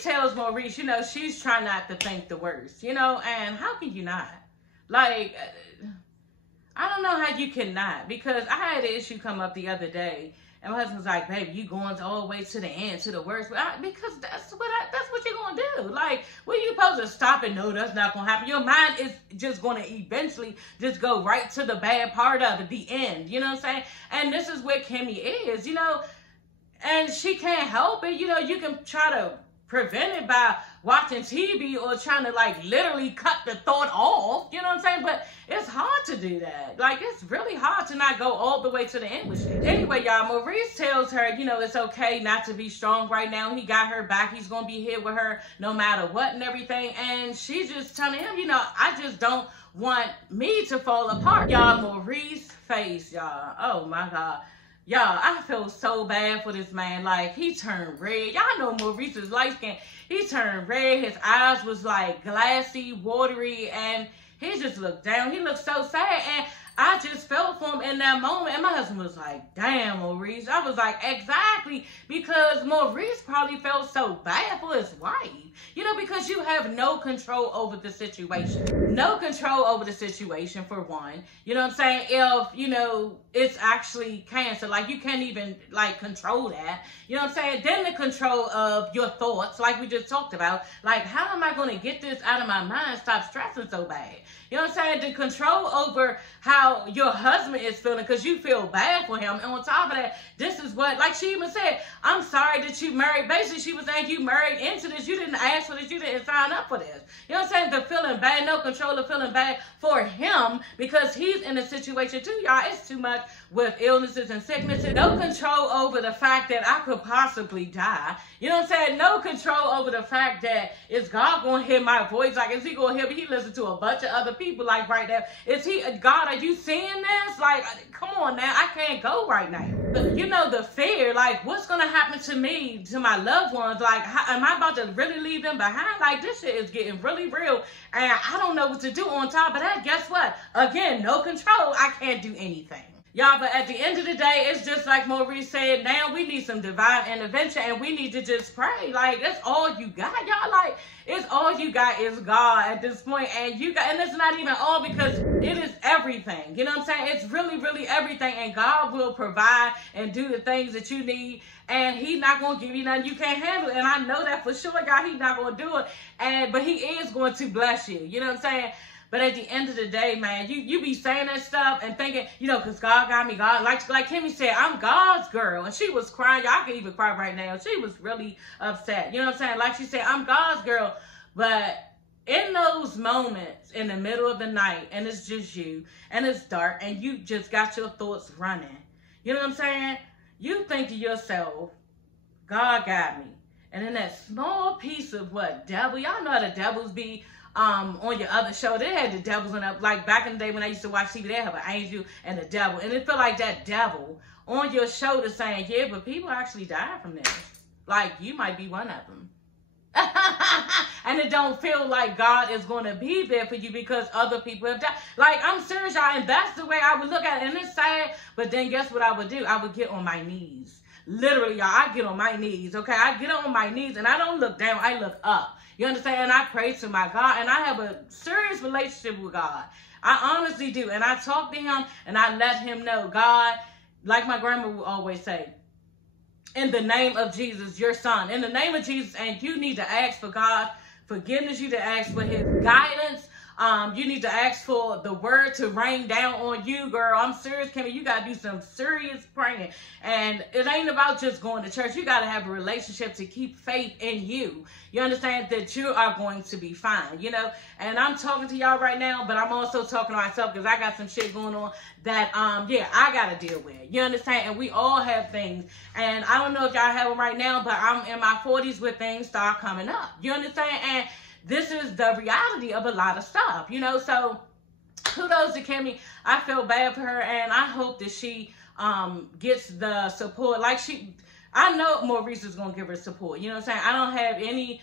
tells Maurice, you know, she's trying not to think the worst, you know, and how can you not? Like, I don't know how you cannot, because I had an issue come up the other day, and my husband was like, baby, you going all the way to the end, to the worst. Because that's what you're going to do. Like, what are you supposed to stop and no, that's not going to happen? Your mind is just going to eventually just go right to the bad part of it, the end. You know what I'm saying? And this is where Kimmy is, you know, and she can't help it. You know, you can try to prevent it by watching TV or trying to like literally cut the thought off, you know what I'm saying? But it's hard to do that. Like, it's really hard to not go all the way to the end with shit. Anyway, y'all, Maurice tells her, you know, it's okay not to be strong right now. He got her back. He's going to be here with her no matter what and everything. And she's just telling him, you know, I just don't want me to fall apart. Y'all, Maurice's face, y'all. Oh my God. Y'all, I feel so bad for this man. Like, he turned red. Y'all know Maurice is light skinned. He turned red. His eyes was like glassy, watery, and he just looked down. He looked so sad, and I just felt for him in that moment. And my husband was like, damn, Maurice. I was like, exactly, because Maurice probably felt so bad for his wife. You know, because you have no control over the situation. No control over the situation, for one. You know what I'm saying? If, you know, it's actually cancer, like, you can't even, like, control that. You know what I'm saying? Then the control of your thoughts, like we just talked about. Like, how am I going to get this out of my mind? Stop stressing so bad. You know what I'm saying? The control over how your husband is feeling, because you feel bad for him. And on top of that, this is what, like she even said, I'm sorry that you married. Basically, she was saying you married into this. You didn't ask for this. You didn't sign up for this. You know what I'm saying? The feeling bad, no control of feeling bad for him, because he's in a situation too, y'all. It's too much with illnesses and sicknesses. No control over the fact that I could possibly die. You know what I'm saying? No control over the fact that is God going to hear my voice? Like, is he going to hear me? He listened to a bunch of other people, like, right now. Is he, God, are you seeing this? Like, come on now. I can't go right now. You know, the fear, like, what's going to happen to me, to my loved ones? Like, how, am I about to really leave them behind? Like, this shit is getting really real, and I don't know what to do. On top of that, guess what? Again, no control. I can't do anything. Y'all, but at the end of the day, it's just like Maurice said, now we need some divine intervention, and we need to just pray. Like, that's all you got, y'all. Like, it's all you got is God at this point, and you got, and it's not even all, because it is everything. You know what I'm saying? It's really, really everything, and God will provide and do the things that you need, and He's not going to give you nothing you can't handle, and I know that for sure, y'all. He's not going to do it, but He is going to bless you. You know what I'm saying? But at the end of the day, man, you be saying that stuff and thinking, you know, because God got me. God, like Kimmy said, I'm God's girl. And she was crying. Y'all can even cry right now. She was really upset. You know what I'm saying? Like she said, I'm God's girl. But in those moments, in the middle of the night, and it's just you, and it's dark, and you just got your thoughts running. You know what I'm saying? You think to yourself, God got me. And in that small piece of what, devil? Y'all know how the devils be. On your other show, they had the devils on up. Like back in the day when I used to watch TV, they have an angel and the devil. And it felt like that devil on your shoulder saying, yeah, but people actually die from this. Like, you might be one of them. And it don't feel like God is going to be there for you because other people have died. Like, I'm serious, y'all. And that's the way I would look at it. And it's sad. But then guess what I would do? I would get on my knees. Literally, y'all, I get on my knees, okay? I get on my knees and I don't look down. I look up. You understand? And I pray to my God, and I have a serious relationship with God. I honestly do. And I talk to Him, and I let Him know, God, like my grandma would always say, in the name of Jesus, your son, in the name of Jesus, and you need to ask for God's forgiveness. You need to ask for His guidance. You need to ask for the word to rain down on you, girl. I'm serious, Kimmy. You got to do some serious praying. And it ain't about just going to church. You got to have a relationship to keep faith in you. You understand that you are going to be fine, you know? And I'm talking to y'all right now, but I'm also talking to myself because I got some shit going on that, yeah, I got to deal with. You understand? And we all have things. And I don't know if y'all have them right now, but I'm in my 40s where things start coming up. You understand? And this is the reality of a lot of stuff, you know? So kudos to Kimmy. I feel bad for her, and I hope that she gets the support. Like I know Maurice is going to give her support. You know what I'm saying? I don't have any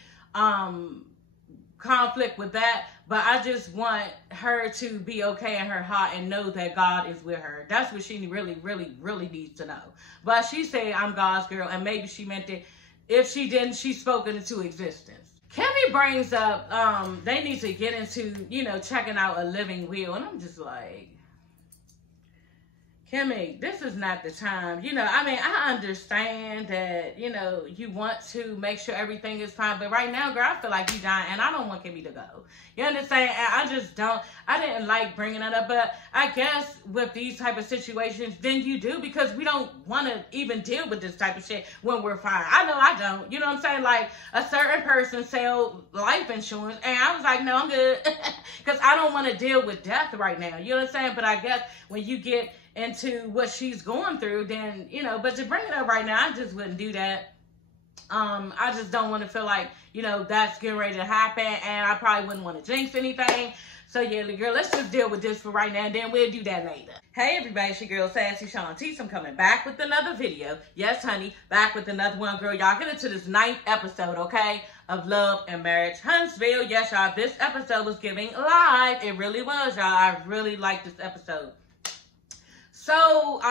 conflict with that, but I just want her to be okay in her heart and know that God is with her. That's what she really, really, really needs to know. But she said, I'm God's girl, and maybe she meant it If she didn't, she spoke it into existence. Kimmy brings up, they need to get into, you know, checking out a living will. And I'm just like, Kimmy, this is not the time. You know, I mean, I understand that, you know, you want to make sure everything is fine. But right now, girl, I feel like you dying. And I don't want Kimmy to go. You understand? And I just don't. I didn't like bringing it up. But I guess with these type of situations, then you do. Because we don't want to even deal with this type of shit when we're fine. I know I don't. You know what I'm saying? Like, a certain person sell life insurance. And I was like, no, I'm good. Because I don't want to deal with death right now. You know what I'm saying? But I guess when you get into what she's going through, then, you know, but to bring it up right now, I just wouldn't do that. I just don't want to feel like, you know, that's getting ready to happen, and I probably wouldn't want to jinx anything. So yeah, girl, let's just deal with this for right now, and then we'll do that later. Hey everybody, it's your girl Sassy Shantice. I'm coming back with another video. Yes, honey, back with another one, girl. Y'all get into this 9th episode, okay, of Love and Marriage Huntsville. Yes, y'all, this episode was giving live. It really was, y'all. I really liked this episode. So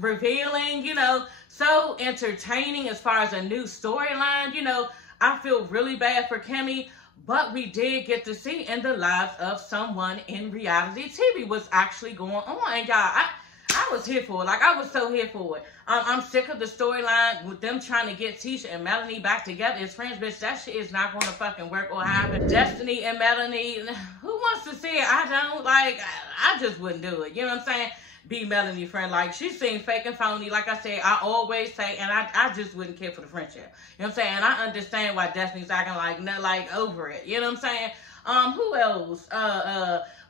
revealing, you know, so entertaining as far as a new storyline. You know, I feel really bad for Kimmy, but we did get to see in the lives of someone in reality TV what's actually going on. And y'all, I was here for it. Like, I was so here for it. I'm sick of the storyline with them trying to get Tisha and Melanie back together as friends. Bitch, that shit is not going to fucking work or happen. Destiny and Melanie, who wants to see it? I don't. Like, I just wouldn't do it. You know what I'm saying? Be Melanie friend. Like, she seemed fake and phony. Like I said, I always say, and I just wouldn't care for the friendship. You know what I'm saying? And I understand why Destiny's acting like over it. You know what I'm saying? Who else?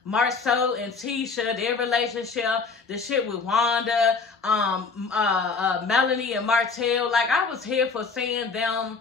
Marceau and Tisha, their relationship, the shit with Wanda, Melanie and Martell. Like, I was here for seeing them,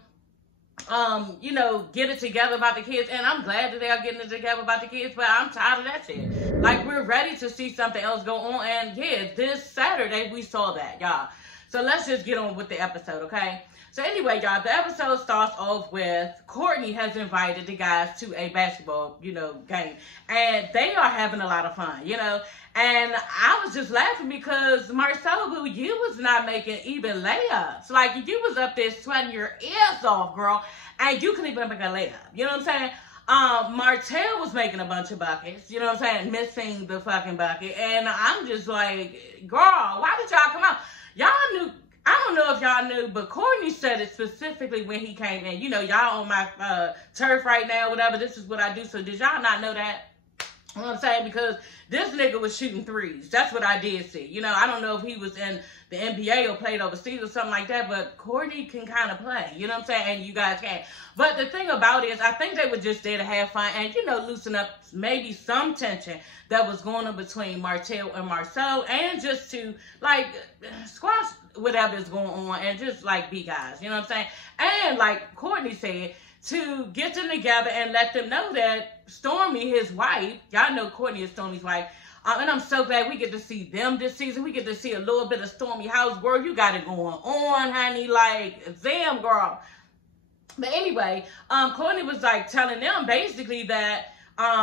you know, get it together about the kids. And I'm glad that they are getting it together about the kids, but I'm tired of that shit. Like, we're ready to see something else go on. And yeah, this Saturday we saw that, y'all. So let's just get on with the episode, okay? So anyway, y'all, the episode starts off with Courtney has invited the guys to a basketball, you know, game. And they are having a lot of fun, you know. And I was just laughing because, Marcelo, you was not making even layups. Like, you was up there sweating your ears off, girl, and you couldn't even make a layup. You know what I'm saying? Martell was making a bunch of buckets, you know what I'm saying? Missing the fucking bucket. And I'm just like, girl, why did y'all come out? Y'all knew, I don't know if y'all knew, but Courtney said it specifically when he came in. You know, y'all on my turf right now, whatever. This is what I do. So did y'all not know that? You know what I'm saying? Because this nigga was shooting threes. That's what I did see. You know, I don't know if he was in the NBA or played overseas or something like that, but Courtney can kind of play. You know what I'm saying? And you guys can. But the thing about it is, I think they were just there to have fun and, you know, loosen up maybe some tension that was going on between Martell and Marceau, and just to, like, squash whatever is going on and just, like, be guys. You know what I'm saying? And like Courtney said, to get them together and let them know that Stormy, his wife, y'all know Courtney is Stormy's wife, and I'm so glad we get to see them this season. We get to see a little bit of Stormy house. Girl, you got it going on, honey. Like, damn, girl. But anyway, Courtney was like telling them basically that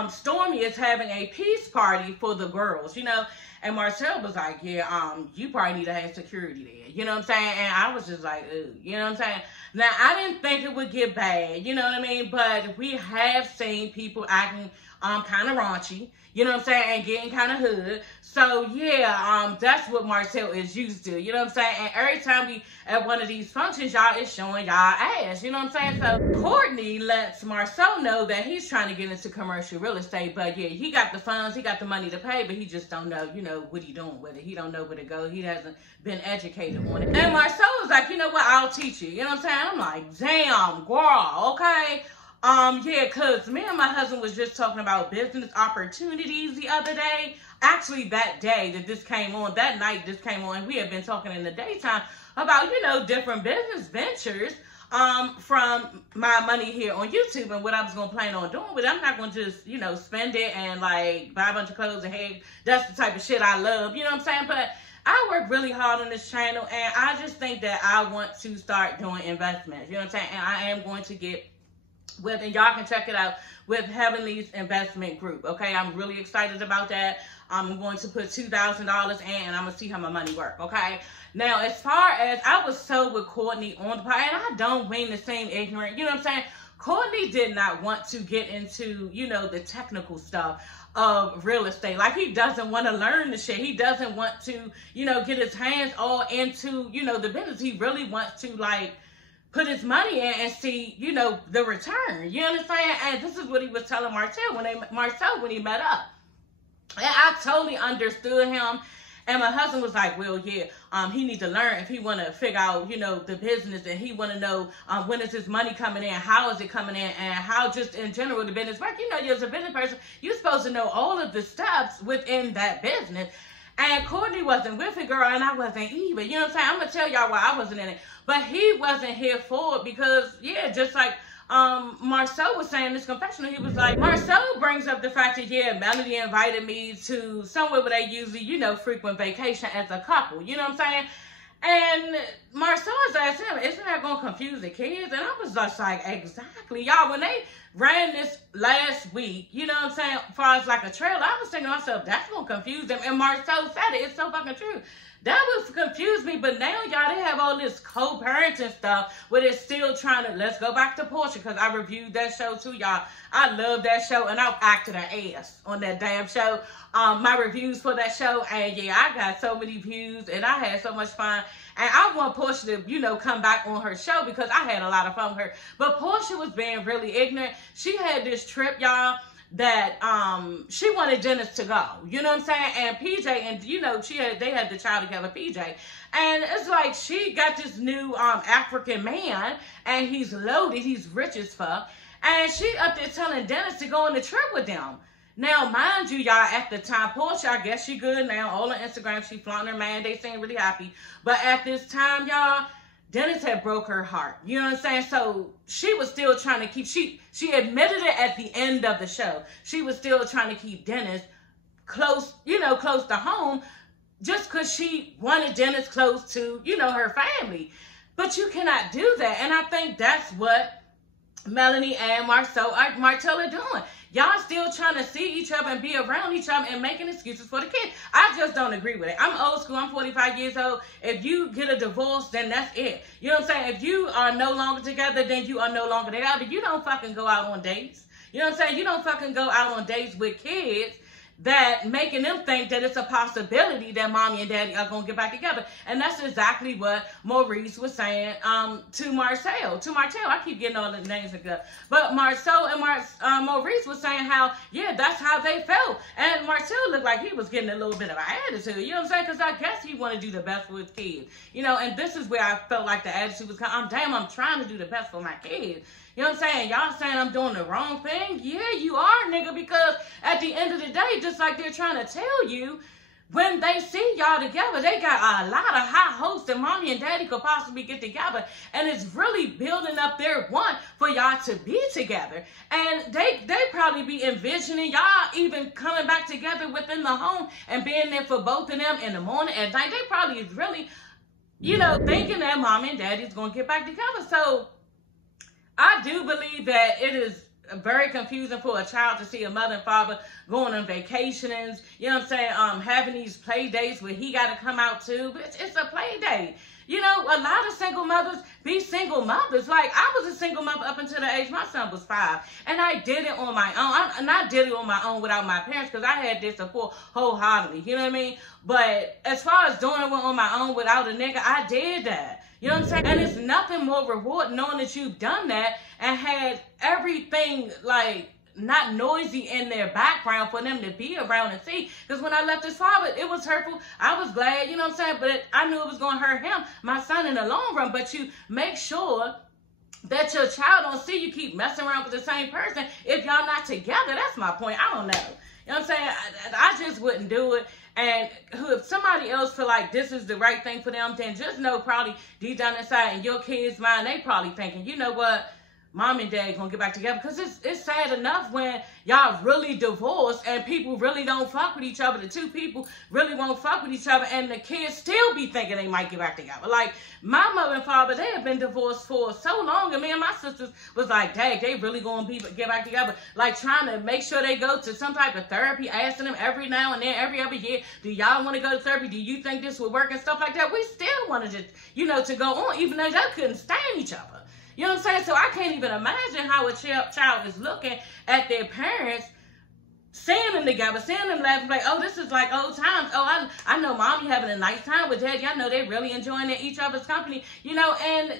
Stormy is having a peace party for the girls, you know. And Marcel was like, yeah, you probably need to have security there. You know what I'm saying? And I was just like, ooh, you know what I'm saying? Now, I didn't think it would get bad, you know what I mean? But we have seen people acting kind of raunchy, you know what I'm saying? And getting kind of hood. So, yeah, that's what Marcel is used to, you know what I'm saying? And every time we at one of these functions, y'all is showing y'all ass, you know what I'm saying? So, Courtney lets Marcel know that he's trying to get into commercial real estate. But, yeah, he got the funds, he got the money to pay, but he just don't know, you know, what he doing with it. He don't know where to go. He hasn't been educated on it. And Marcel was like, you know what, I'll teach you. You know what I'm saying? I'm like, damn, girl, okay. Yeah, because me and my husband was just talking about business opportunities the other day. Actually, that day that this came on, that night this came on, we had been talking in the daytime about, you know, different business ventures from my money here on YouTube and what I was going to plan on doing. But I'm not going to just, you know, spend it and, like, buy a bunch of clothes and hey, that's the type of shit I love. You know what I'm saying? But I work really hard on this channel, and I just think that I want to start doing investments. You know what I'm saying? And I am going to get with, and y'all can check it out, with Heavenly's Investment Group. Okay, I'm really excited about that. I'm going to put $2,000 in, and I'm gonna see how my money work. Okay. Now, as far as I was so with Courtney on the pod, and I don't mean to seem ignorant, you know what I'm saying? Courtney did not want to get into, you know, the technical stuff of real estate. Like, he doesn't want to learn the shit. He doesn't want to, you know, get his hands all into, you know, the business. He really wants to, like, put his money in and see, you know, the return. You understand? And this is what he was telling Marcel when he met up. And I totally understood him. And my husband was like, well, yeah, he needs to learn if he want to figure out, you know, the business, and he want to know when is his money coming in, how is it coming in, and how just in general the business work. You know, you're as a business person, you're supposed to know all of the steps within that business. And Courtney wasn't with it, girl, and I wasn't either. You know what I'm saying? I'm going to tell y'all why I wasn't in it. But he wasn't here for it because, yeah, just like Marcel was saying in this confessional, he was like, Marcel brings up the fact that, yeah, Melanie invited me to somewhere where they usually, you know, frequent vacation as a couple. You know what I'm saying? And Marcel was asking him, isn't that going to confuse the kids? And I was just like, exactly. Y'all, when they ran this last week, you know what I'm saying, as far as like a trailer, I was thinking to myself, that's going to confuse them. And Marcel said it. It's so fucking true. That was confused me, but now, y'all, they have all this co-parenting stuff where they're still trying to, let's go back to Portia, because I reviewed that show too, y'all. I love that show, and I've acted an ass on that damn show. My reviews for that show, and yeah, I got so many views, and I had so much fun. And I want Portia to, you know, come back on her show because I had a lot of fun with her. But Portia was being really ignorant. She had this trip, y'all, that she wanted Dennis to go, you know what I'm saying? And PJ, and you know, they had the child together, PJ, and it's like she got this new African man, and he's loaded, he's rich as fuck, and she up there telling Dennis to go on the trip with them. Now, mind you, y'all, at the time, Portia, I guess she good now, all on Instagram, she flaunting her man, they seem really happy, but at this time, y'all, Dennis had broke her heart. You know what I'm saying? So she was still trying to keep, she admitted it at the end of the show. She was still trying to keep Dennis close, you know, close to home, just because she wanted Dennis close to, you know, her family. But you cannot do that. And I think that's what Melanie and Marcel are doing. Y'all still trying to see each other and be around each other and making excuses for the kid. I just don't agree with it. I'm old school. I'm 45 years old. If you get a divorce, then that's it. You know what I'm saying? If you are no longer together, then you are no longer together. You don't fucking go out on dates. You know what I'm saying? You don't fucking go out on dates with kids that making them think that it's a possibility that mommy and daddy are going to get back together. And that's exactly what Maurice was saying to Marcel. I keep getting all the names mixed up. But Marcel and Maurice was saying how, yeah, that's how they felt. And Marcel looked like he was getting a little bit of an attitude. You know what I'm saying? Because I guess he wanted to do the best for his kids. You know, and this is where I felt like the attitude was kind of, I'm trying to do the best for my kids. You know what I'm saying? Y'all saying I'm doing the wrong thing? Yeah, you are, nigga, because at the end of the day, just like they're trying to tell you, when they see y'all together, they got a lot of high hopes that mommy and daddy could possibly get together. And it's really building up their want for y'all to be together. And they probably be envisioning y'all even coming back together within the home and being there for both of them in the morning, at night. They probably is really, you know, thinking that mommy and daddy's going to get back together. So I do believe that it is very confusing for a child to see a mother and father going on vacations, you know what I'm saying, having these play dates where he got to come out too. But it's a play date. You know, a lot of single mothers be single mothers. Like, I was a single mother up until the age my son was 5. And I did it on my own. And I did it on my own without my parents because I had their support wholeheartedly. You know what I mean? But as far as doing it on my own without a nigga, I did that. You know what I'm saying? And it's nothing more rewarding knowing that you've done that and had everything, like, not noisy in their background for them to be around and see. Because when I left his father, it was hurtful. I was glad, you know what I'm saying? But I knew it was going to hurt him, my son, in the long run. But you make sure that your child don't see you keep messing around with the same person if y'all not together. That's my point. I don't know. You know what I'm saying? I just wouldn't do it. And if somebody else feel like this is the right thing for them, then just know probably deep down inside in your kid's mind, they probably thinking, you know what? mom and dad gonna get back together. Because it's sad enough when y'all really divorced and people really don't fuck with each other. The two people really won't fuck with each other, and the kids still be thinking they might get back together. Like, my mother and father, they have been divorced for so long, and me and my sisters was like, dang, they really gonna get back together. Like, trying to make sure they go to some type of therapy, asking them every now and then, every other year, do y'all want to go to therapy? Do you think this would work? And stuff like that. We still wanted to, to go on, even though they couldn't stand each other. You know what I'm saying? So I can't even imagine how a child is looking at their parents, seeing them together, seeing them laughing, like, oh, this is like old times. Oh, I know mommy having a nice time with daddy. I know they really enjoying each other's company, and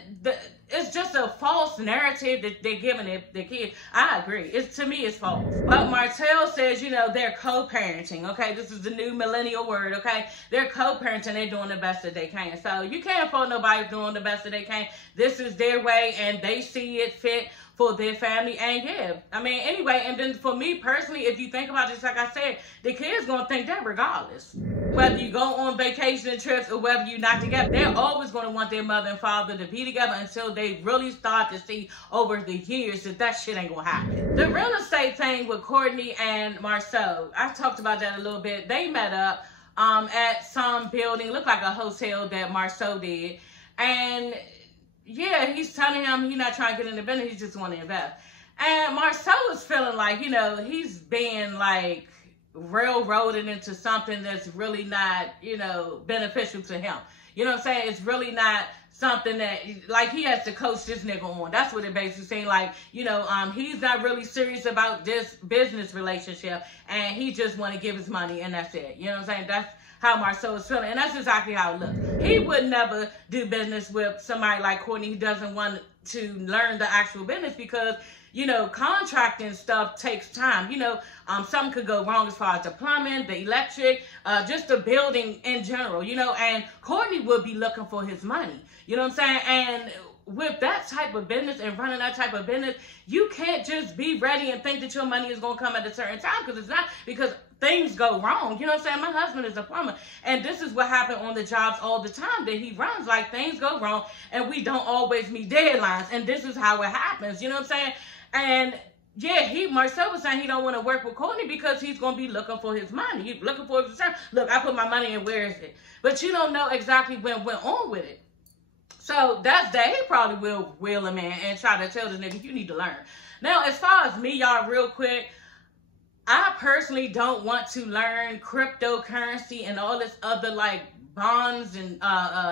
it's just a false narrative that they're giving the kids. I agree. To me, it's false. But Martell says, they're co-parenting, okay? This is the new millennial word, okay? They're co-parenting. They're doing the best that they can. So you can't fault nobody doing the best that they can. This is their way, and they see it fit for their family. And yeah, anyway, and then for me personally, if you think about this, like I said, the kids gonna think that regardless. Whether you go on vacation trips or whether you're not together, they're always gonna want their mother and father to be together until they really start to see over the years that shit ain't gonna happen. The real estate thing with Courtney and Marceau, I talked about that a little bit. They met up at some building, looked like a hotel that Marceau did, and yeah, he's telling him he's not trying to get in the business, he just want to invest. And Marceau is feeling like, he's being like railroaded into something that's really not, beneficial to him. You know what I'm saying? It's really not something that, like, he has to coach this nigga on. That's what it basically saying. Like, he's not really serious about this business relationship, and he just want to give his money, and that's it. You know what I'm saying? That's how Marceau is feeling, and that's exactly how it looks. He would never do business with somebody like Courtney who doesn't want to learn the actual business, because contracting stuff takes time. Something could go wrong as far as the plumbing, the electric, just the building in general, and Courtney would be looking for his money. You know what I'm saying? And with that type of business and running that type of business, you can't just be ready and think that your money is going to come at a certain time, because it's not, because things go wrong. You know what I'm saying? My husband is a plumber, and this is what happened on the jobs all the time that he runs. Like, things go wrong, and we don't always meet deadlines, and this is how it happens. You know what I'm saying? And yeah, Marceau was saying he don't want to work with Courtney because he's going to be looking for his money. He's looking for his return. Look, I put my money in, where is it? But you don't know exactly when went on with it. So that's that. He probably will wheel him in and try to tell the nigga, you need to learn. Now, as far as me, y'all, real quick, I personally don't want to learn cryptocurrency and all this other, like, bonds and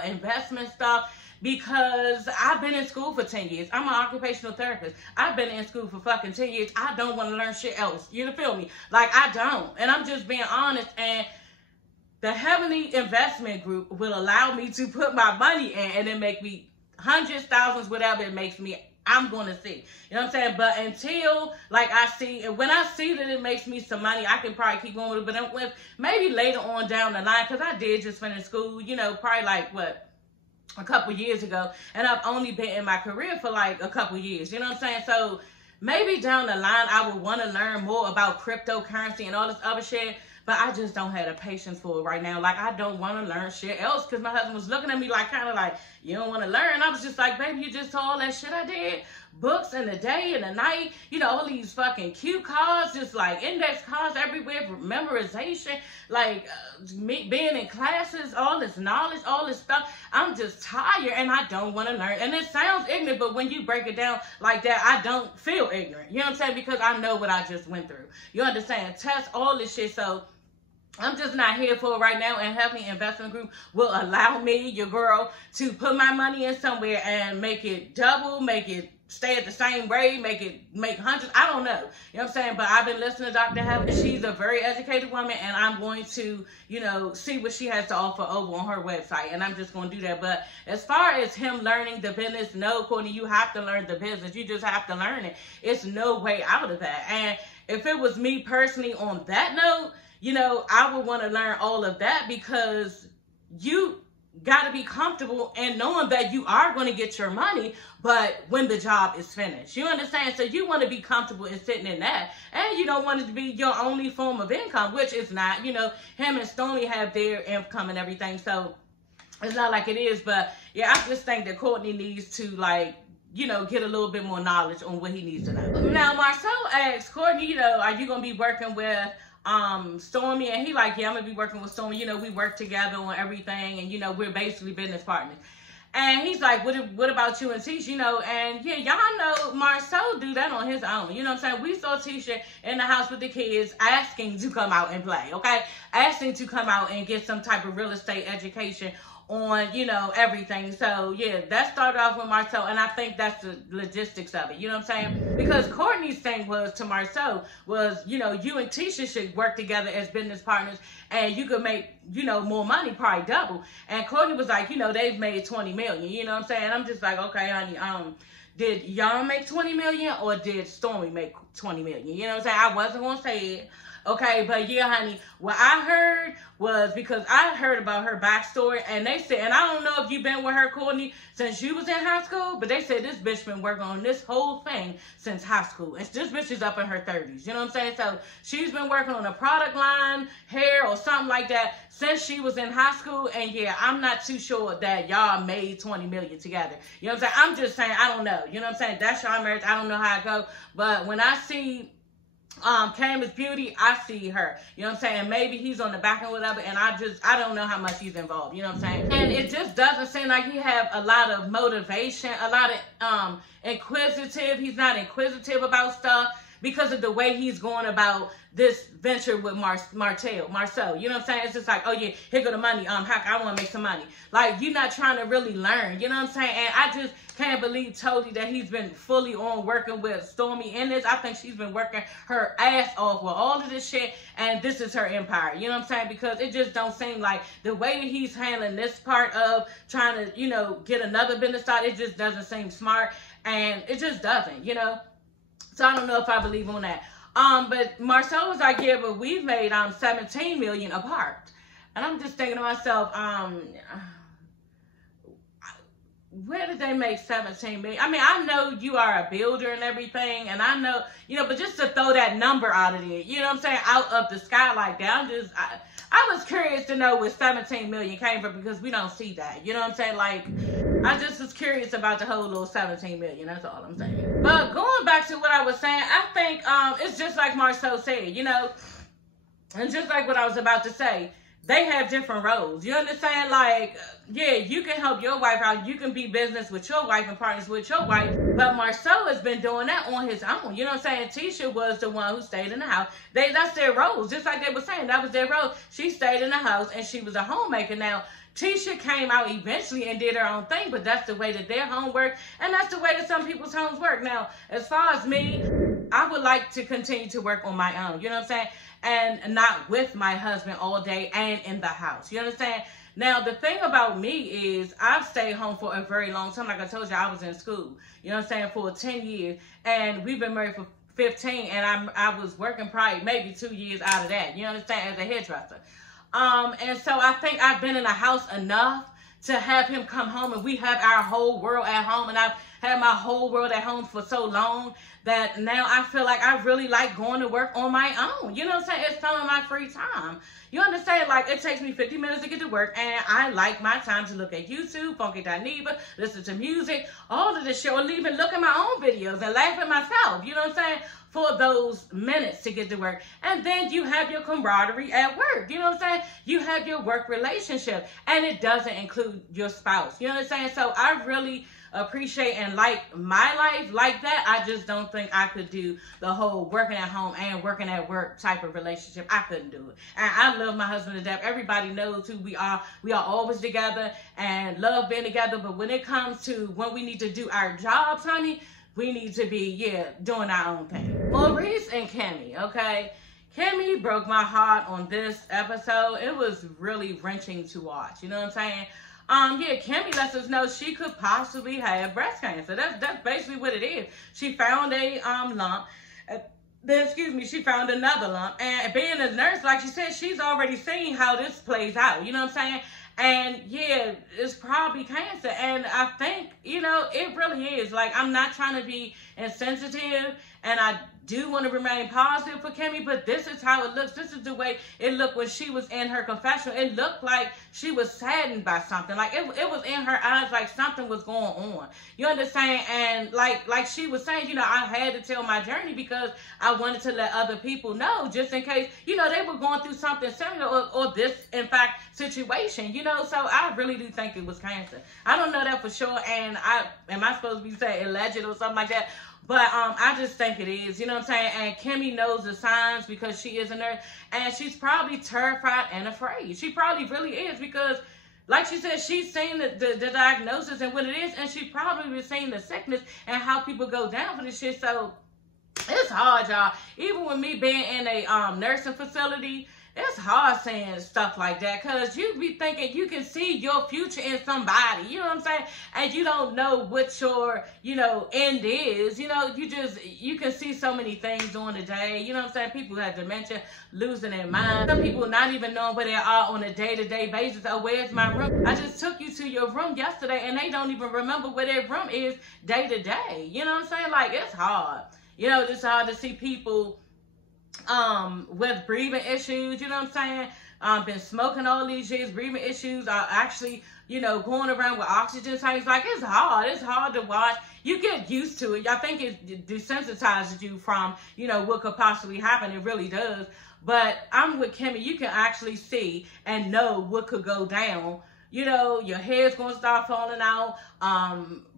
investment stuff, because I've been in school for 10 years. I'm an occupational therapist. I've been in school for fucking 10 years. I don't want to learn shit else. You feel me? Like, I don't. And I'm just being honest. And the Heavenly Investment Group will allow me to put my money in, and it make me hundreds, thousands, whatever it makes me, I'm going to see. You know what I'm saying? But until, like, when I see that it makes me some money, I can probably keep going with it. But maybe later on down the line, because I did just finish school, probably like, a couple years ago, and I've only been in my career for like a couple years. You know what I'm saying? So maybe down the line, I would want to learn more about cryptocurrency and all this other shit. But I just don't have the patience for it right now. Like, I don't want to learn shit else, because my husband was looking at me like, kind of like, you don't want to learn. I was just like, baby, you just saw all that shit I did. Books in the day and the night. All these fucking cue cards, just like index cards everywhere for memorization. Like, me being in classes, all this knowledge, all this stuff. I'm just tired, and I don't want to learn. And it sounds ignorant, but when you break it down like that, I don't feel ignorant. You know what I'm saying? Because I know what I just went through. You understand? Test all this shit. So I'm just not here for it right now, and Heavenly Investment Group will allow me, your girl, to put my money in somewhere and make it double, make it stay at the same rate, make hundreds. I don't know. You know what I'm saying? But I've been listening to Dr. Heaven. She's a very educated woman, and I'm going to, see what she has to offer over on her website, and I'm just going to do that. But as far as him learning the business, no, Courtney, you have to learn the business. You just have to learn it. It's no way out of that. And if it was me personally on that note, I would want to learn all of that, because you got to be comfortable and knowing that you are going to get your money, but when the job is finished. You understand? So you want to be comfortable in sitting in that, and you don't want it to be your only form of income, which is not. Him and Stoney have their income and everything, so it's not like it is. But yeah, I just think that Courtney needs to, like, you know, get a little bit more knowledge on what he needs to know. Now, Marcel asked Courtney, you know, are you going to be working with Stormy? And he like, yeah, I'm going to be working with Stormy. You know, we work together on everything, and, you know, we're basically business partners. And he's like, what about you and Tisha? You know, and yeah, y'all know Marcel do that on his own. You know what I'm saying? We saw Tisha in the house with the kids asking to come out and play, okay? Asking to come out and get some type of real estate education on, you know, everything. So, yeah, that started off with Marcel, and I think that's the logistics of it. You know what I'm saying? Because Courtney's thing was to Marcel was, you know, you and Tisha should work together as business partners, and you could make, you know, more money, probably double. And Courtney was like, you know, they've made $20 million. You know what I'm saying? I'm just like, okay, honey, did y'all make $20 million or did Stormy make $20 million? You know what I'm saying? I wasn't going to say it. Okay, but yeah, honey, what I heard was, because I heard about her backstory, and they said, and I don't know if you've been with her, Courtney, since you was in high school, but they said this bitch been working on this whole thing since high school. And this bitch is up in her 30s, you know what I'm saying? So she's been working on a product line, hair, or something like that since she was in high school. And yeah, I'm not too sure that y'all made $20 million together. You know what I'm saying? I'm just saying, I don't know. You know what I'm saying? That's y'all marriage. I don't know how it go. But when I see Candace Beauty, I see her. You know what I'm saying? Maybe he's on the back end, whatever, and I don't know how much he's involved. You know what I'm saying? And it just doesn't seem like he have a lot of motivation, a lot of inquisitive. He's not inquisitive about stuff because of the way he's going about this venture with Marcel. You know what I'm saying? It's just like, oh yeah, here go the money. Heck, I want to make some money. Like, you're not trying to really learn. You know what I'm saying? And I just can't believe totally that he's been fully on working with Stormy in this. I think she's been working her ass off with all of this shit, and this is her empire. You know what I'm saying? Because it just don't seem like the way that he's handling this part of trying to, you know, get another business started, it just doesn't seem smart, and it just doesn't, you know? So I don't know if I believe on that. But Marcel was like, yeah, but we've made $17 million apart. And I'm just thinking to myself, where did they make $17 million? I mean, I know you are a builder and everything, and I know, you know, but just to throw that number out of there, you know what I'm saying, out of the sky like that, I was curious to know where $17 million came from, because we don't see that. You know what I'm saying? Like, I just was curious about the whole little $17 million. That's all I'm saying. But going back to what I was saying, I think it's just like Marcel said, you know, and just like what I was about to say, they have different roles. You understand? Like, yeah, you can help your wife out. You can be business with your wife and partners with your wife. But Marcel has been doing that on his own. You know what I'm saying? Tisha was the one who stayed in the house. That's their roles. Just like they were saying, that was their role. She stayed in the house and she was a homemaker. Now, Tisha came out eventually and did her own thing, but that's the way that their home works, and that's the way that some people's homes work. Now, as far as me, I would like to continue to work on my own, you know what I'm saying? And not with my husband all day and in the house, you understand? Now, the thing about me is I've stayed home for a very long time. Like I told you, I was in school, you know what I'm saying, for 10 years, and we've been married for 15, and I was working probably maybe 2 years out of that, you understand, as a hairdresser. And so I think I've been in the house enough to have him come home, and we have our whole world at home, and I've had my whole world at home for so long that now I feel like I really like going to work on my own. You know what I'm saying? It's some of my free time. You understand? Like, it takes me 50 minutes to get to work, and I like my time to look at YouTube, Funky.Neva, listen to music, all of this shit, or even look at my own videos and laugh at myself. You know what I'm saying? For those minutes to get to work. And then you have your camaraderie at work. You know what I'm saying? You have your work relationship, and it doesn't include your spouse. You know what I'm saying? So I really appreciate and like my life like that. I just don't think I could do the whole working at home and working at work type of relationship. I couldn't do it. And I love my husband to death. Everybody knows who we are. We are always together and love being together. But when it comes to when we need to do our jobs, honey, we need to be, doing our own thing. Maurice and Kimmy, okay? Kimmy broke my heart on this episode. It was really wrenching to watch. You know what I'm saying? Kimmy lets us know she could possibly have breast cancer. That's basically what it is. She found a lump. She found another lump. And being a nurse, like she said, she's already seen how this plays out. You know what I'm saying? And yeah, it's probably cancer. And I think, it really is. Like, I'm not trying to be insensitive And I do want to remain positive for Kimmy, but this is how it looks. This is the way it looked when she was in her confessional. It looked like she was saddened by something. Like it was in her eyes like something was going on. You understand? And like she was saying, you know, I had to tell my journey because I wanted to let other people know, just in case, you know, they were going through something similar or this, in fact, situation, you know. So I really do think it was cancer. I don't know that for sure. And am I supposed to be saying alleged or something like that? But I just think it is, you know what I'm saying? And Kimmy knows the signs because she is a nurse. And she's probably terrified and afraid. She probably really is because, like she said, she's seen the diagnosis and what it is. And she probably was seeing the sickness and how people go down for this shit. So it's hard, y'all. Even with me being in a nursing facility, it's hard saying stuff like that because you be thinking you can see your future in somebody, you know what I'm saying? And you don't know what your, you know, end is. You know, you can see so many things during the day. You know what I'm saying? People have dementia, losing their mind. Some people not even knowing where they are on a day-to-day basis. Oh, where's my room? I just took you to your room yesterday and they don't even remember where their room is day-to-day. You know what I'm saying? Like, it's hard. You know, it's hard to see people with breathing issues, you know what I'm saying? Been smoking all these years, breathing issues are actually, you know, going around with oxygen tanks. Like, it's hard to watch. You get used to it. I think it desensitizes you from, you know, what could possibly happen. It really does. But I'm with Kimmy. You can actually see and know what could go down. You know, your hair's going to start falling out.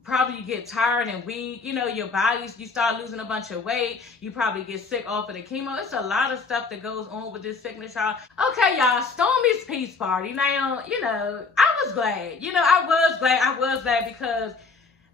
Probably you get tired and weak. You know, your body, you start losing a bunch of weight. You probably get sick off of the chemo. It's a lot of stuff that goes on with this sickness, y'all. Okay, y'all, Stormy's peace party. Now, you know, I was glad. You know, I was glad because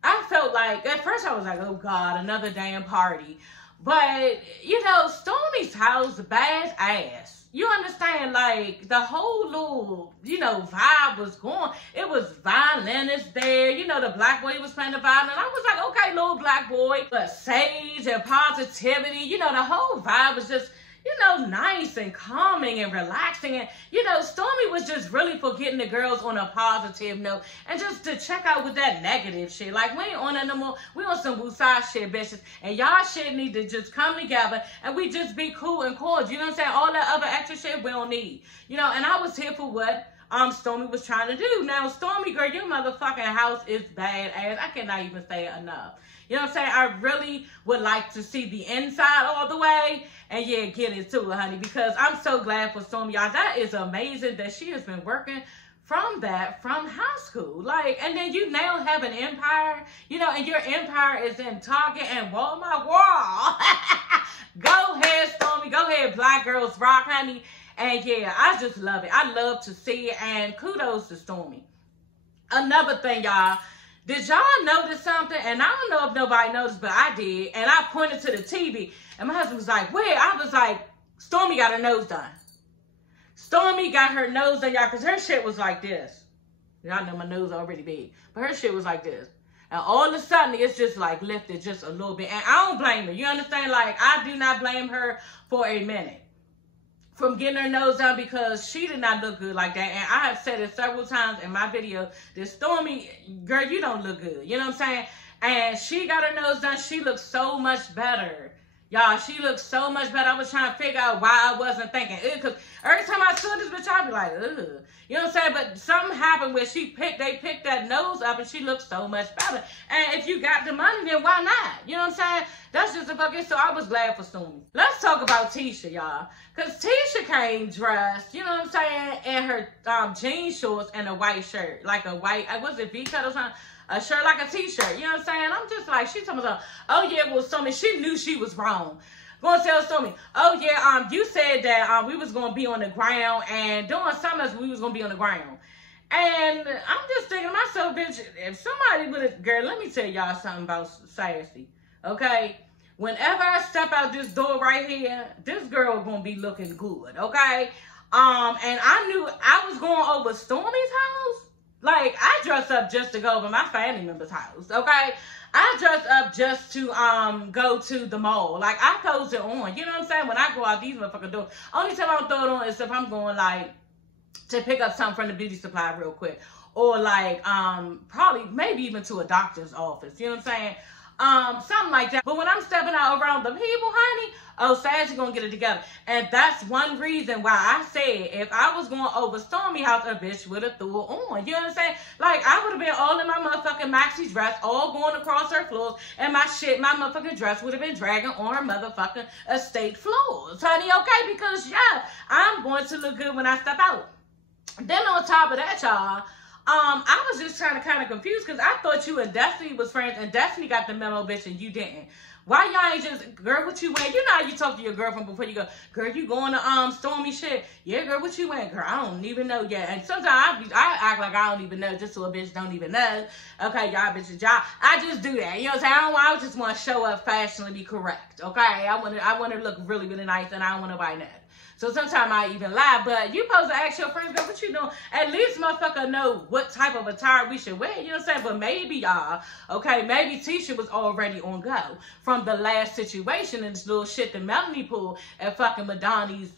I felt like, at first I was like, oh God, another damn party. But, you know, Stormy's house, badass. You understand, like, the whole little, you know, vibe was going. It was violinist there. You know, the black boy was playing the violin. I was like, okay, little black boy. But sage and positivity, you know, the whole vibe was just, you know, nice and calming and relaxing. And, you know, Stormy was just really for getting the girls on a positive note and just to check out with that negative shit. Like, we ain't on that no more. We on some woosah shit, bitches. And y'all shit need to just come together and we just be cool and cordial. You know what I'm saying? All that other extra shit we don't need. You know, and I was here for what Stormy was trying to do. Now, Stormy, girl, your motherfucking house is badass. I cannot even say it enough. You know what I'm saying? I really would like to see the inside all the way. And yeah, get into it, honey, because I'm so glad for Stormy, y'all. That is amazing that she has been working from high school. Like, and then you now have an empire, you know, and your empire is in Target and Walmart. Wow. Go ahead, Stormy. Go ahead, Black Girls Rock, honey. And yeah, I just love it. I love to see it. And kudos to Stormy. Another thing, y'all. Did y'all notice something? And I don't know if nobody noticed, but I did. And I pointed to the TV. And my husband was like, where? I was like, Stormy got her nose done. Stormy got her nose done, y'all, because her shit was like this. Y'all know my nose already big. But her shit was like this. And all of a sudden, it's just like lifted just a little bit. And I don't blame her. You understand? Like, I do not blame her for a minute from getting her nose done because she did not look good like that. And I have said it several times in my video that Stormy, girl, you don't look good. You know what I'm saying? And she got her nose done. She looks so much better. Y'all, she looks so much better. I was trying to figure out why I wasn't thinking it. Because every time I saw this bitch, I'd be like, ugh. You know what I'm saying? But something happened where they picked that nose up and she looked so much better. And if you got the money, then why not? You know what I'm saying? That's just a fucking, so I was glad for Stormy. Let's talk about Tisha, y'all. Because Tisha came dressed, you know what I'm saying, in her jean shorts and a white shirt. Like a white, was it V-cut or something? A shirt like a t-shirt, you know what I'm saying? I'm just like, she's talking about, oh yeah, well, Stormy, she knew she was wrong. Gonna tell Stormy, oh yeah, you said that we was gonna be on the ground and during summers we was gonna be on the ground. And I'm just thinking to myself, bitch, if somebody would have, girl, let me tell y'all something about Sassy, okay? Whenever I step out this door right here, this girl gonna be looking good, okay? And I knew I was going over Stormy's house. Like, I dress up just to go over my family member's house, okay? I dress up just to go to the mall. Like, I pose it on. You know what I'm saying? When I go out these motherfucking doors, only time I don't throw it on is if I'm going, like, to pick up something from the beauty supply real quick. Or, like, probably, maybe even to a doctor's office. You know what I'm saying? something like that. But when I'm stepping out around the people, honey, oh, Sassy gonna get it together. And that's one reason why I said if I was going over Stormy house, a bitch would have threw it on. You know what I'm saying? Like, I would have been all in my motherfucking maxi dress, all going across her floors, and my motherfucking dress would have been dragging on her motherfucking estate floors, honey, okay? Because, yeah, I'm going to look good when I step out. Then on top of that, y'all, I was just trying to kind of confused because I thought you and Destiny was friends and Destiny got the memo, bitch, and you didn't. Why y'all ain't just, girl, what you wearing? You know how you talk to your girlfriend before you go, girl, you going to Stormy shit? Yeah, girl, what you wearing? Girl, I don't even know yet. And sometimes I act like I don't even know just so a bitch don't even know. Okay, y'all bitches, y'all. I just do that. You know what I'm saying? I just want to show up fashionably be correct. Okay? I want to look really, really nice and I don't want nobody to know. So sometimes I even lie, but you supposed to ask your friends, girl, what you doing? At least motherfucker know what type of attire we should wear, you know what I'm saying? But maybe y'all, okay, maybe Tisha was already on go from the last situation and this little shit that Melanie pulled at fucking Madani's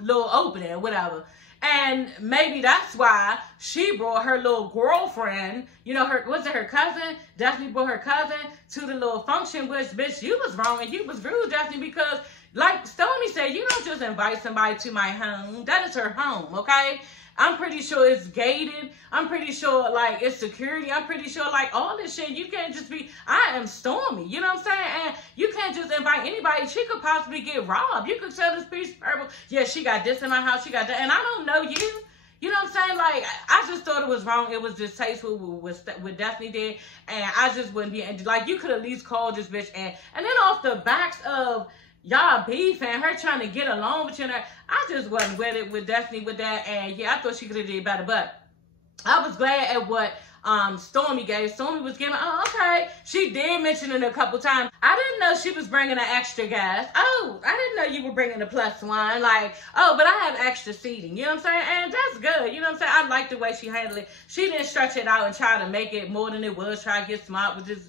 little opening or whatever. And maybe that's why she brought her little girlfriend, you know, was it her cousin? Definitely brought her cousin to the little function, which, bitch, you was wrong and you was rude, Definitely, because like Stormy said, you don't just invite somebody to my home. That is her home, okay? I'm pretty sure it's gated. I'm pretty sure, like, it's security. I'm pretty sure, like, all this shit, you can't just be, I am Stormy. You know what I'm saying? And you can't just invite anybody. She could possibly get robbed. You could tell this piece of purple, yeah, she got this in my house, she got that. And I don't know you. You know what I'm saying? Like, I just thought it was wrong. It was distasteful with Destiny did. And I just wouldn't be, like, you could at least call this bitch. And then off the backs of y'all beef and her trying to get along with you and her, I just wasn't with it with Destiny with that. And yeah, I thought she could have did better, but I was glad at what Stormy gave. Stormy was giving, oh, okay. She did mention it a couple times. I didn't know she was bringing an extra gas. Oh, I didn't know you were bringing a plus one. Like, oh, but I have extra seating. You know what I'm saying? And that's good. You know what I'm saying? I like the way she handled it. She didn't stretch it out and try to make it more than it was. Try to get smart with this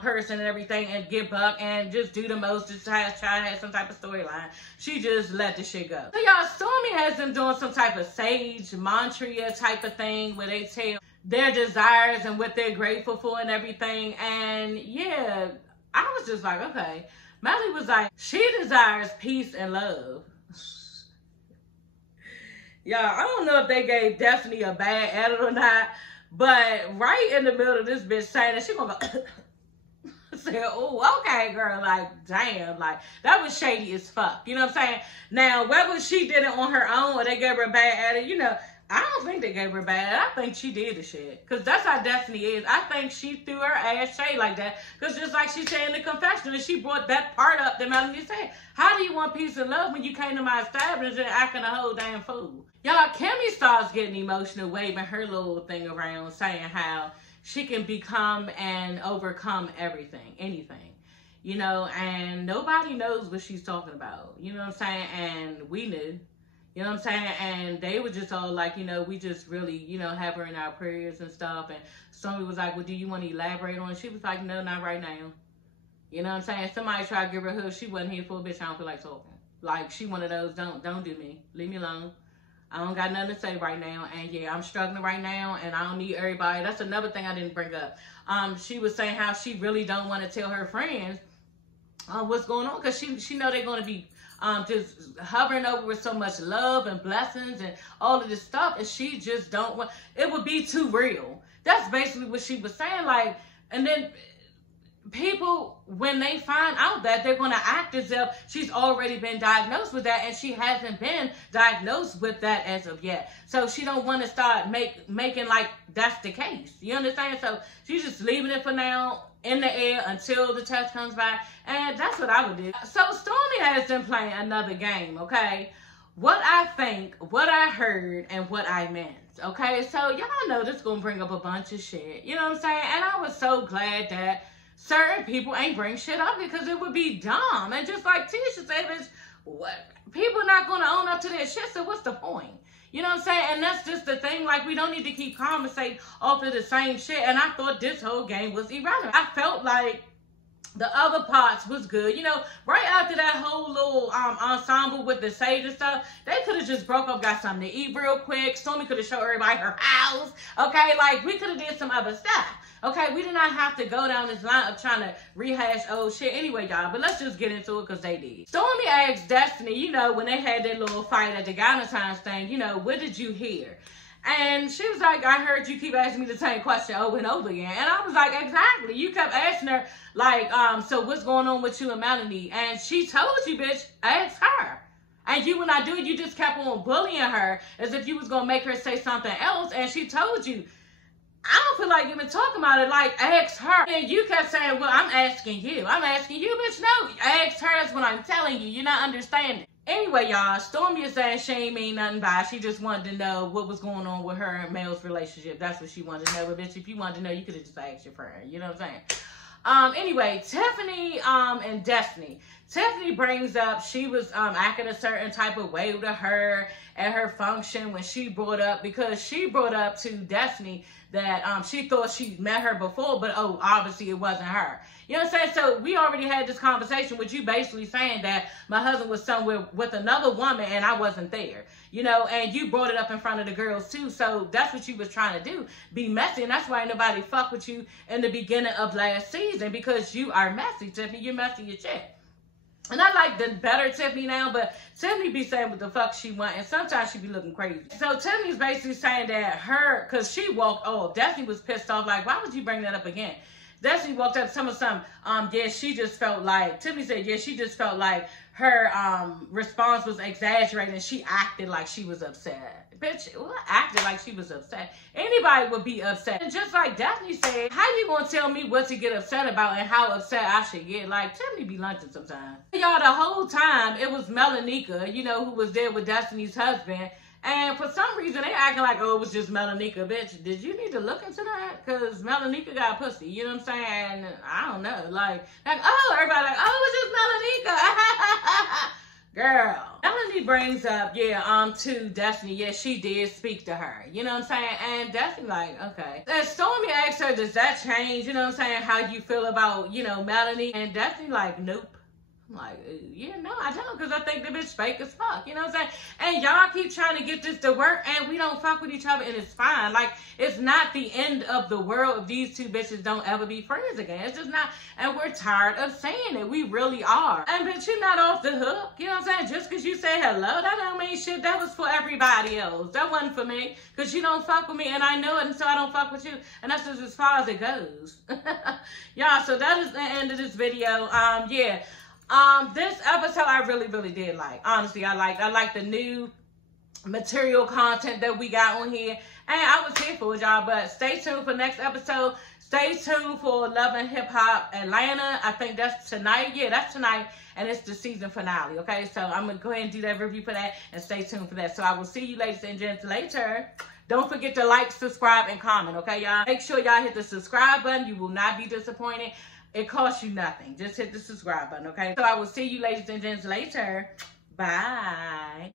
person and everything and get buck and just do the most, just try to have some type of storyline. She just let the shit go. So y'all, Stormy has them doing some type of sage mantra type of thing where they tell their desires and what they're grateful for and everything. And yeah, I was just like, okay. Melly was like, she desires peace and love. Y'all, I don't know if they gave Destiny a bad edit or not, but right in the middle of this bitch saying that, she gonna go said, oh, okay, girl, like, damn, like, that was shady as fuck, you know what I'm saying? Now, whether she did it on her own or they gave her a bad edit, you know, I don't think they gave her bad. I think she did the shit. Because that's how Destiny is. I think she threw her ass shade like that. Because just like she said in the confessional, she brought that part up that Melanie said. How do you want peace and love when you came to my establishment and acting a whole damn fool? Y'all, Kimmy starts getting emotional, waving her little thing around, saying how she can become and overcome everything, anything. You know, and nobody knows what she's talking about. You know what I'm saying? And we knew. You know what I'm saying? And they were just all like, you know, we just really, you know, have her in our prayers and stuff. And somebody was like, well, do you want to elaborate on it? She was like, no, not right now. You know what I'm saying? Somebody tried to give her a hug. She wasn't here for a bitch. I don't feel like talking. Like, she one of those, don't do me. Leave me alone. I don't got nothing to say right now. And yeah, I'm struggling right now. And I don't need everybody. That's another thing I didn't bring up. She was saying how she really don't want to tell her friends what's going on. Because she know they're going to be just hovering over with so much love and blessings and all of this stuff, and she just don't want, it would be too real. That's basically what she was saying. Like, and then people, when they find out that, they're going to act as if she's already been diagnosed with that, and she hasn't been diagnosed with that as of yet. So she don't want to start making like that's the case. You understand? So she's just leaving it for now in the air until the test comes back, and that's what I would do. So Stormy has them playing another game, okay? What I think, what I heard, and what I meant, okay? So y'all know this gonna bring up a bunch of shit, you know what I'm saying? And I was so glad that certain people ain't bring shit up because it would be dumb. And just like Tisha said, bitch, what? People not gonna own up to their shit, so what's the point? You know what I'm saying? And that's just the thing. Like, we don't need to keep conversating off of the same shit. And I thought this whole game was irrelevant. I felt like The other parts was good. You know, right after that whole little ensemble with the sage and stuff, they could have just broke up, got something to eat real quick. Stormy could have showed everybody her house. Okay, like we could have did some other stuff. Okay, we did not have to go down this line of trying to rehash old shit anyway, y'all. But let's just get into it because they did. Stormy asked Destiny, you know, when they had their little fight at the Valentine's thing, you know, what did you hear? And she was like, I heard you keep asking me the same question over and over again. And I was like, exactly. You kept asking her, like, so what's going on with you and Melanie? And she told you, bitch, ask her. And you, when I do it, you just kept on bullying her as if you was going to make her say something else. And she told you, I don't feel like even talking about it, like, ask her. And you kept saying, well, I'm asking you. I'm asking you, bitch. No, ask her is what I'm telling you. You're not understanding. Anyway, y'all, Stormy is saying she ain't mean nothing by it. She just wanted to know what was going on with her and Mel's relationship. That's what she wanted to know. But, bitch, if you wanted to know, you could have just asked your friend. You know what I'm saying? Anyway, Tiffany and Destiny. Tiffany brings up she was acting a certain type of way to her at her function when she brought up, because she brought up to Destiny that she thought she met her before, but oh, obviously it wasn't her. You know what I'm saying? So we already had this conversation with you basically saying that my husband was somewhere with another woman and I wasn't there. You know, and you brought it up in front of the girls too. So that's what you was trying to do, be messy. And that's why nobody fucked with you in the beginning of last season, because you are messy, Tiffany. You're messy as shit. And I like the better Tiffany now, but Tiffany be saying what the fuck she want, and sometimes she be looking crazy. So Tiffany's basically saying that her, because she walked off, Destiny was pissed off, like, why would you bring that up again? Destiny walked up to some, yeah, she just felt like, Tiffany said, yeah, she just felt like her response was exaggerated, and she acted like she was upset. Bitch, what? Acted like she was upset. Anybody would be upset. And just like Daphne said, how you gonna tell me what to get upset about and how upset I should get? Like, Tiffany be lunching sometimes. Y'all, the whole time, it was Melanika, you know, who was there with Destiny's husband. And for some reason, they acting like, oh, it was just Melanika. Bitch, did you need to look into that? Because Melanika got pussy. You know what I'm saying? And I don't know. Like, oh, everybody like, oh, it was just Melanika. Girl. Melanie brings up, yeah, to Destiny, yeah, she did speak to her. You know what I'm saying? And Destiny like, okay. And Stormy asked her, does that change, you know what I'm saying, how you feel about, you know, Melanie? And Destiny like, nope. I'm like, yeah, no, I don't, because I think the bitch fake as fuck, you know what I'm saying? And y'all keep trying to get this to work, and we don't fuck with each other, and it's fine. Like, it's not the end of the world if these two bitches don't ever be friends again. It's just not, and we're tired of saying it. We really are. And bitch, you're not off the hook, you know what I'm saying? Just because you say hello, that don't mean shit. That was for everybody else. That wasn't for me, because you don't fuck with me, and I know it, and so I don't fuck with you. And that's just as far as it goes. Y'all, so that is the end of this video. Yeah. This episode I really, really did like. Honestly, I like the new material content that we got on here. And I was here for it, y'all. But stay tuned for next episode. Stay tuned for Love and Hip Hop Atlanta. I think that's tonight. Yeah, that's tonight. And it's the season finale, okay? So I'm going to go ahead and do that review for that. And stay tuned for that. So I will see you ladies and gents later. Don't forget to like, subscribe, and comment, okay, y'all? Make sure y'all hit the subscribe button. You will not be disappointed. It costs you nothing. Just hit the subscribe button, okay? So I will see you ladies and gents later. Bye.